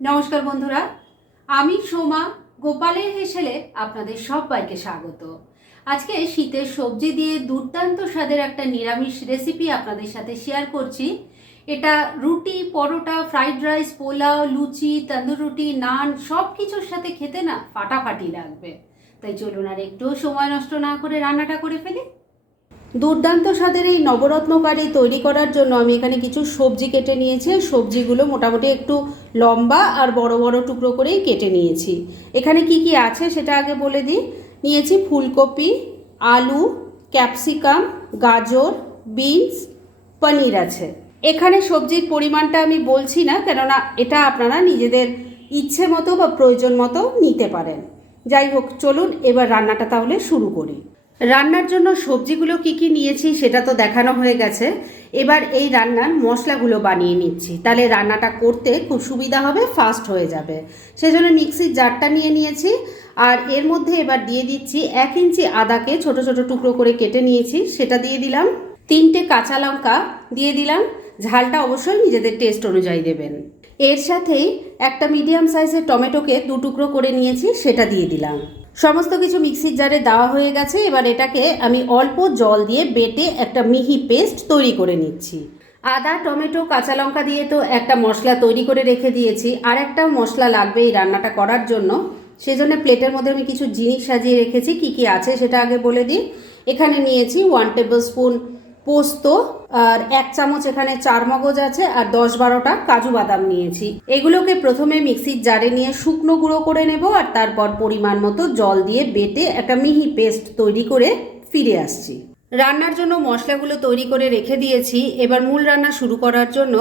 নমস্কার বন্ধুরা, আমি সোমা গোপালের হেসেলে আপনাদের সবাইকে স্বাগত। আজকে শীতের সবজি দিয়ে দুর্দান্ত স্বাদের একটা নিরামিষ রেসিপি আপনাদের সাথে শেয়ার করছি। এটা রুটি, পরোটা, ফ্রাইড রাইস, পোলাও, লুচি, তন্দুর রুটি, নান সব কিছুর সাথে খেতে না ফাটাফাটি লাগবে। তাই চলুন আর একটুও সময় নষ্ট না করে রান্নাটা করে ফেলি। দুর্দান্ত স্বাদের এই নবরত্ন কারি তৈরি করার জন্য আমি এখানে কিছু সবজি কেটে নিয়েছি। সবজিগুলো মোটামুটি একটু লম্বা আর বড় বড় টুকরো করেই কেটে নিয়েছি। এখানে কি কি আছে সেটা আগে বলে দিই। নিয়েছি ফুলকপি, আলু, ক্যাপসিকাম, গাজর, বিনস, পনির আছে। এখানে সবজির পরিমাণটা আমি বলছি না, কেননা এটা আপনারা নিজেদের ইচ্ছে মতো বা প্রয়োজন মতো নিতে পারেন। যাই হোক, চলুন এবার রান্নাটা তাহলে শুরু করি। রান্নার জন্য সবজিগুলো কি কি নিয়েছি সেটা তো দেখানো হয়ে গেছে। এবার এই রান্নার মশলাগুলো বানিয়ে নিচ্ছি, তাহলে রান্নাটা করতে খুব সুবিধা হবে, ফাস্ট হয়ে যাবে। সেজন্য মিক্সির জারটা নিয়ে নিয়েছি। আর এর মধ্যে এবার দিয়ে দিচ্ছি 1 ইঞ্চি আদাকে ছোট ছোট টুকরো করে কেটে নিয়েছি, সেটা দিয়ে দিলাম। 3টে কাঁচা লঙ্কা দিয়ে দিলাম, ঝালটা অবশ্যই নিজেদের টেস্ট অনুযায়ী দেবেন। এর সাথেই একটা মিডিয়াম সাইজের টমেটোকে 2 টুকরো করে নিয়েছি, সেটা দিয়ে দিলাম। সমস্ত কিছু মিক্সির জারে দেওয়া হয়ে গেছে। এবার এটাকে আমি অল্প জল দিয়ে বেটে একটা মিহি পেস্ট তৈরি করে নিচ্ছি। আদা, টমেটো, কাঁচা লঙ্কা দিয়ে তো একটা মশলা তৈরি করে রেখে দিয়েছি, আর একটা মশলা লাগবে এই রান্নাটা করার জন্য। সেজন্য প্লেটের মধ্যে আমি কিছু জিনিস সাজিয়ে রেখেছি। কি কি আছে সেটা আগে বলে দিই। এখানে নিয়েছি 1 টেবিল স্পুন পোস্ত, আর 1 চামচ এখানে চারমগজ আছে, আর 10-12টা কাজু বাদাম নিয়েছি। এগুলোকে প্রথমে মিক্সির জারে নিয়ে শুকনো গুঁড়ো করে নেব, আর তারপর পরিমাণ মতো জল দিয়ে বেটে একটা মিহি পেস্ট তৈরি করে ফিরে আসছি। রান্নার জন্য মশলাগুলো তৈরি করে রেখে দিয়েছি। এবার মূল রান্না শুরু করার জন্য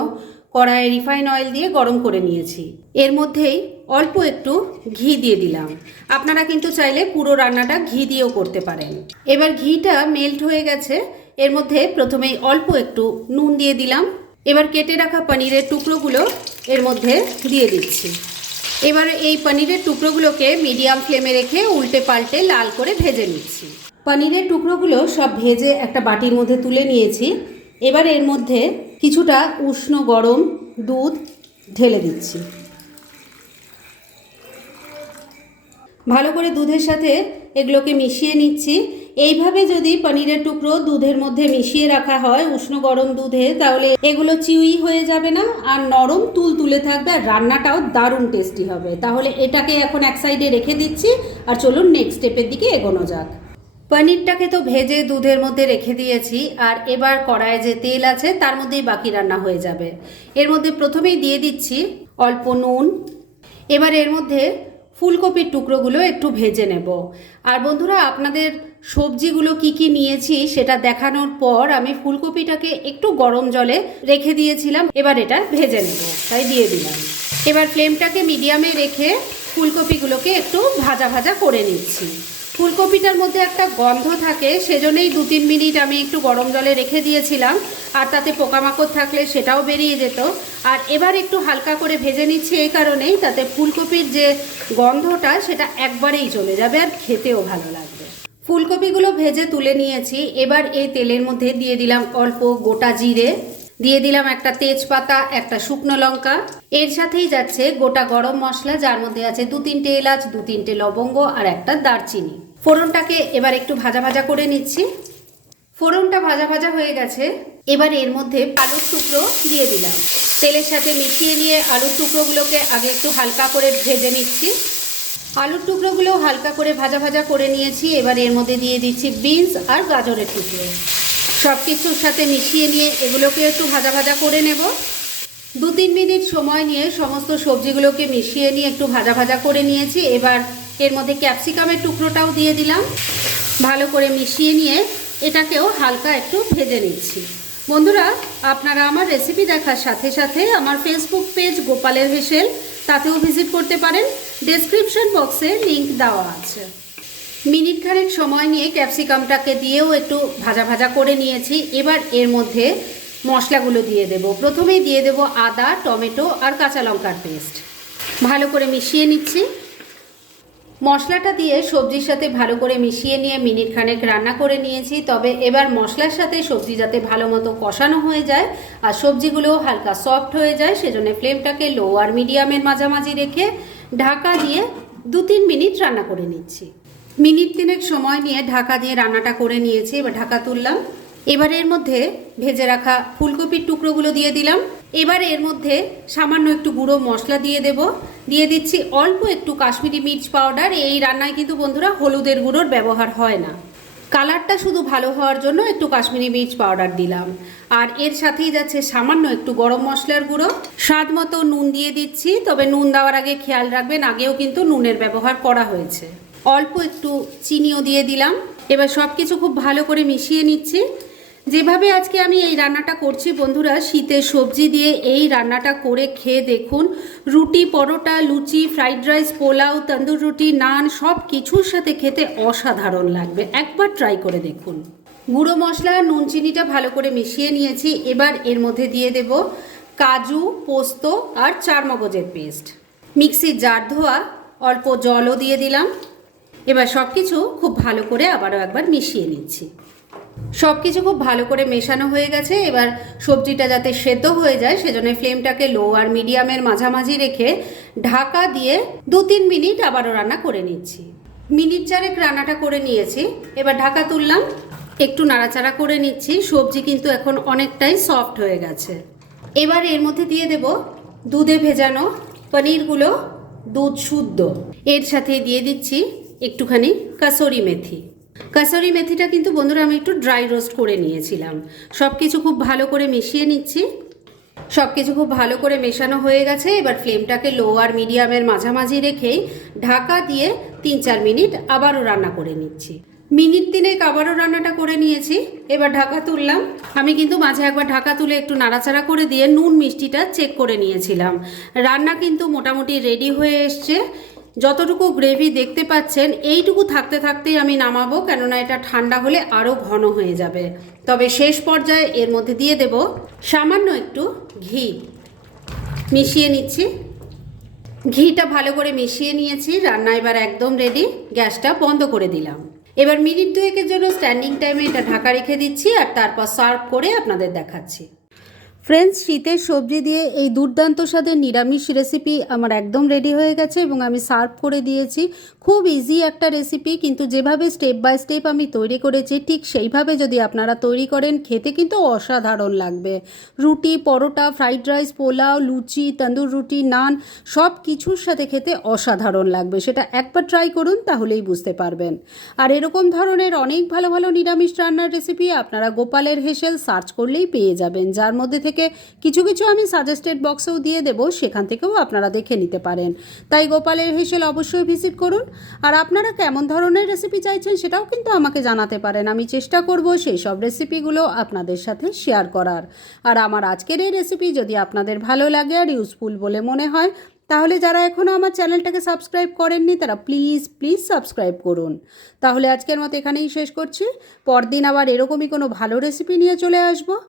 কড়াইয়ে রিফাইন অয়েল দিয়ে গরম করে নিয়েছি। এর মধ্যেই অল্প একটু ঘি দিয়ে দিলাম। আপনারা কিন্তু চাইলে পুরো রান্নাটা ঘি দিয়েও করতে পারেন। এবার ঘিটা মেল্ট হয়ে গেছে। এর মধ্যে প্রথমেই অল্প একটু নুন দিয়ে দিলাম। এবার কেটে রাখা পনিরের টুকরোগুলো এর মধ্যে দিয়ে দিচ্ছি। এবার এই পনিরের টুকরোগুলোকে মিডিয়াম ফ্লেমে রেখে উল্টে পাল্টে লাল করে ভেজে নিচ্ছি। পনিরের টুকরোগুলো সব ভেজে একটা বাটির মধ্যে তুলে নিয়েছি। এবার এর মধ্যে কিছুটা উষ্ণ গরম দুধ ঢেলে দিচ্ছি। ভালো করে দুধের সাথে এগুলোকে মিশিয়ে নিচ্ছি। এইভাবে যদি পনিরের টুকরো দুধের মধ্যে মিশিয়ে রাখা হয় উষ্ণ গরম দুধে, তাহলে এগুলো চিউই হয়ে যাবে না, আর নরম তুলতুলে থাকবে, আর রান্নাটাও দারুণ টেস্টি হবে। তাহলে এটাকে এখন এক সাইডে রেখে দিচ্ছি, আর চলুন নেক্সট স্টেপের দিকে এগোনো যাক। পনিরটাকে তো ভেজে দুধের মধ্যে রেখে দিয়েছি, আর এবার কড়াইয়ে যে তেল আছে তার মধ্যেই বাকি রান্না হয়ে যাবে। এর মধ্যে প্রথমেই দিয়ে দিচ্ছি অল্প নুন। এবার এর মধ্যে ফুলকপির টুকরোগুলো একটু ভেজে নেব। আর বন্ধুরা, আপনাদের সবজিগুলো কি কি নিয়েছি সেটা দেখানোর পর আমি ফুলকপিটাকে একটু গরম জলে রেখে দিয়েছিলাম। এবার এটা ভেজে নেব, তাই দিয়ে দিলাম। এবার ফ্লেমটাকে মিডিয়ামে রেখে ফুলকপিগুলোকে একটু ভাজা ভাজা করে নিচ্ছি। ফুলকপিটার মধ্যে একটা গন্ধ থাকে, সেজন্যই 2-3 মিনিট আমি একটু গরম জলে রেখে দিয়েছিলাম, আর তাতে পোকামাকড় থাকলে সেটাও বেরিয়ে যেত। আর এবার একটু হালকা করে ভেজে নিচ্ছি এই কারণেই, তাতে ফুলকপির যে গন্ধটা সেটা একবারেই চলে যাবে, আর খেতেও ভালো লাগবে। ফুলকপিগুলো ভেজে তুলে নিয়েছি। এবার এই তেলের মধ্যে দিয়ে দিলাম অল্প গোটা জিরে, দিয়ে দিলাম একটা তেজপাতা, একটা শুকনো লঙ্কা। এর সাথেই যাচ্ছে গোটা গরম মশলা, যার মধ্যে আছে 2-3টে এলাচ, 2-3টে লবঙ্গ, আর একটা দারচিনি। ফোড়নটাকে এবার একটু ভাজা ভাজা করে নিচ্ছি। ফোড়নটা ভাজা ভাজা হয়ে গেছে। এবার এর মধ্যে আলুর টুকরো দিয়ে দিলাম। তেলের সাথে মিশিয়ে নিয়ে আলুর টুকরোগুলোকে আগে একটু হালকা করে ভেজে নিচ্ছি। আলুর টুকরোগুলো হালকা করে ভাজা ভাজা করে নিয়েছি। এবার এর মধ্যে দিয়ে দিচ্ছি বিনস আর গাজরের টুকরো। সব কিছুর সাথে মিশিয়ে নিয়ে এগুলোকে একটু ভাজা ভাজা করে নেব। 2-3 মিনিট সময় নিয়ে সমস্ত সবজিগুলোকে মিশিয়ে নিয়ে একটু ভাজা ভাজা করে নিয়েছি। এবার এর মধ্যে ক্যাপসিকামের টুকরোটাও দিয়ে দিলাম। ভালো করে মিশিয়ে নিয়ে এটাকেও হালকা একটু ভেজে নিচ্ছি। বন্ধুরা, আপনারা আমার রেসিপি দেখার সাথে সাথে আমার ফেসবুক পেজ গোপালের হেসেল, তাতেও ভিজিট করতে পারেন। ডেসক্রিপশন বক্সে লিংক দেওয়া আছে। মিনিট খানেক সময় নিয়ে ক্যাপসিকামটাকে দিয়েও একটু ভাজা ভাজা করে নিয়েছি। এবার এর মধ্যে মশলাগুলো দিয়ে দেব। প্রথমেই দিয়ে দেব আদা, টমেটো আর কাঁচা লঙ্কার পেস্ট। ভালো করে মিশিয়ে নিচ্ছি। মশলাটা দিয়ে সবজির সাথে ভালো করে মিশিয়ে নিয়ে মিনিট খানেক রান্না করে নিয়েছি। তবে এবার মশলার সাথে সবজি যাতে ভালো মতো কষানো হয়ে যায় আর সবজিগুলোও হালকা সফট হয়ে যায়, সেজন্য ফ্লেমটাকে লো আর মিডিয়ামের মাঝামাঝি রেখে ঢাকা দিয়ে 2-3 মিনিট রান্না করে নিচ্ছি। মিনিট 3 সময় নিয়ে ঢাকা দিয়ে রান্নাটা করে নিয়েছি। এবার ঢাকা তুললাম। এবার এর মধ্যে ভেজে রাখা ফুলকপির টুকরোগুলো দিয়ে দিলাম। এবার এর মধ্যে সামান্য একটু গুঁড়ো মশলা দিয়ে দিচ্ছি অল্প একটু কাশ্মীরি মির্চ পাউডার। এই রান্নায় কিন্তু বন্ধুরা হলুদের গুঁড়োর ব্যবহার হয় না, কালারটা শুধু ভালো হওয়ার জন্য একটু কাশ্মীরি মির্চ পাউডার দিলাম। আর এর সাথেই যাচ্ছে সামান্য একটু গরম মশলার গুঁড়ো, স্বাদ মতো নুন দিয়ে দিচ্ছি। তবে নুন দেওয়ার আগে খেয়াল রাখবেন আগেও কিন্তু নুনের ব্যবহার করা হয়েছে। অল্প একটু চিনিও দিয়ে দিলাম। এবার সব কিছু খুব ভালো করে মিশিয়ে নিচ্ছি। যেভাবে আজকে আমি এই রান্নাটা করছি বন্ধুরা, শীতের সবজি দিয়ে এই রান্নাটা করে খেয়ে দেখুন। রুটি, পরোটা, লুচি, ফ্রাইড রাইস, পোলাও, তন্দুর রুটি, নান সব কিছুর সাথে খেতে অসাধারণ লাগবে। একবার ট্রাই করে দেখুন। গুঁড়ো মশলা, নুন, চিনিটা ভালো করে মিশিয়ে নিয়েছি। এবার এর মধ্যে দিয়ে দেব কাজু, পোস্ত আর চারমগজের পেস্ট। মিক্সির জার ধোয়া, অল্প জলও দিয়ে দিলাম। এবার সব কিছু খুব ভালো করে আবারও একবার মিশিয়ে নিচ্ছি। সব কিছু খুব ভালো করে মেশানো হয়ে গেছে। এবার সবজিটা যাতে সেদ্ধ হয়ে যায় সেজন্য ফ্লেমটাকে লো আর মিডিয়ামের মাঝামাঝি রেখে ঢাকা দিয়ে 2-3 মিনিট আবারও রান্না করে নিচ্ছি। মিনিট 4 রান্নাটা করে নিয়েছি। এবার ঢাকা তুললাম, একটু নাড়াচাড়া করে নিচ্ছি। সবজি কিন্তু এখন অনেকটাই সফট হয়ে গেছে। এবার এর মধ্যে দিয়ে দেব দুধে ভেজানো পনিরগুলো, দুধ শুদ্ধ। এর সাথে দিয়ে দিচ্ছি একটুখানি কাসুরি মেথি। কাসুরি মেথিটা কিন্তু বন্ধুরা আমি একটু ড্রাই রোস্ট করে নিয়েছিলাম। সব কিছু খুব ভালো করে মিশিয়ে নিচ্ছি। সব কিছু খুব ভালো করে মেশানো হয়ে গেছে। এবার ফ্লেমটাকে লো আর মিডিয়ামের মাঝামাঝি রেখেই ঢাকা দিয়ে 3-4 মিনিট আবারও রান্না করে নিচ্ছি। মিনিট 3 আবারও রান্নাটা করে নিয়েছি। এবার ঢাকা তুললাম। আমি কিন্তু মাঝে একবার ঢাকা তুলে একটু নাড়াচাড়া করে দিয়ে নুন মিষ্টিটা চেক করে নিয়েছিলাম। রান্না কিন্তু মোটামুটি রেডি হয়ে এসছে। যতটুকু গ্রেভি দেখতে পাচ্ছেন এইটুকু থাকতে থাকতেই আমি নামাবো, কেননা এটা ঠান্ডা হলে আরও ঘন হয়ে যাবে। তবে শেষ পর্যায়ে এর মধ্যে দিয়ে দেব সামান্য একটু ঘি। মিশিয়ে নিচ্ছি। ঘিটা ভালো করে মিশিয়ে নিয়েছি। রান্না এবার একদম রেডি। গ্যাসটা বন্ধ করে দিলাম। এবার মিনিট 2 জন্য স্ট্যান্ডিং টাইমে এটা ঢাকা রেখে দিচ্ছি আর তারপর সার্ভ করে আপনাদের দেখাচ্ছি। ফ্রেন্ডস, শীতের সবজি দিয়ে এই দুর্দান্ত স্বাদের নিরামিষ রেসিপি আমার একদম রেডি হয়ে গেছে এবং আমি সার্ভ করে দিয়েছি। খুব ইজি একটা রেসিপি, কিন্তু যেভাবে স্টেপ বাই স্টেপ আমি তৈরি করেছি ঠিক সেইভাবে যদি আপনারা তৈরি করেন খেতে কিন্তু অসাধারণ লাগবে। রুটি, পরোটা, ফ্রাইড রাইস, পোলাও, লুচি, তন্দুর রুটি, নান সব কিছুর সাথে খেতে অসাধারণ লাগবে। সেটা একবার ট্রাই করুন, তাহলেই বুঝতে পারবেন। আর এরকম ধরনের অনেক ভালো ভালো নিরামিষ রান্নার রেসিপি আপনারা গোপালের হেসেল সার্চ করলেই পেয়ে যাবেন, যার মধ্যে থেকে কিছু কিছু আমি সাজেস্টেড বক্সেও দিয়ে দেবো, সেখান থেকেও আপনারা দেখে নিতে পারেন। তাই গোপালের হেসেল অবশ্যই ভিজিট করুন। আর আপনারা কেমন ধরনের রেসিপি চাইছেন সেটাও কিন্তু আমাকে জানাতে পারেন। আমি চেষ্টা করব সেই সব রেসিপিগুলো আপনাদের সাথে শেয়ার করার। আর আমার আজকের এই রেসিপি যদি আপনাদের ভালো লাগে আর ইউজফুল বলে মনে হয়, তাহলে যারা এখনও আমার চ্যানেলটাকে সাবস্ক্রাইব করেননি তারা প্লিজ সাবস্ক্রাইব করুন। তাহলে আজকের মতো এখানেই শেষ করছি। পরদিন আবার এরকমই কোনো ভালো রেসিপি নিয়ে চলে আসবো।